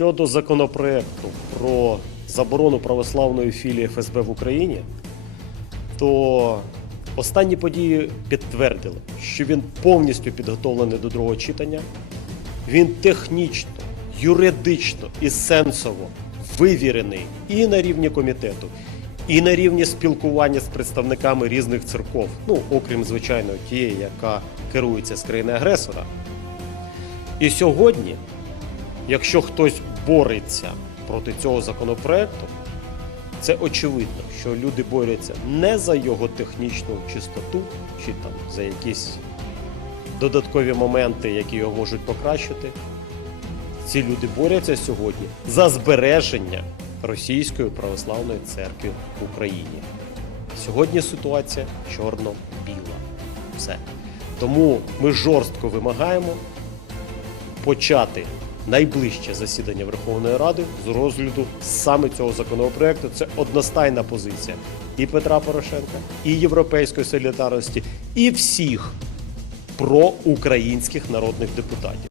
Щодо законопроекту про заборону православної філії ФСБ в Україні, то останні події підтвердили, що він повністю підготовлений до другого читання. Він технічно, юридично і сенсово вивірений і на рівні комітету, і на рівні спілкування з представниками різних церков, ну окрім звичайно тієї, яка керується з країни агресора. І сьогодні, якщо хтось бореться проти цього законопроекту, це очевидно, що люди борються не за його технічну чистоту чи там за якісь додаткові моменти, які його можуть покращити. Ці люди борються сьогодні за збереження Російської православної церкви в Україні. Сьогодні ситуація чорно-біла. Все. Тому ми жорстко вимагаємо почати найближче засідання Верховної Ради з розгляду саме цього законопроекту. Це одностайна позиція і Петра Порошенка, і Європейської солідарності, і всіх проукраїнських народних депутатів.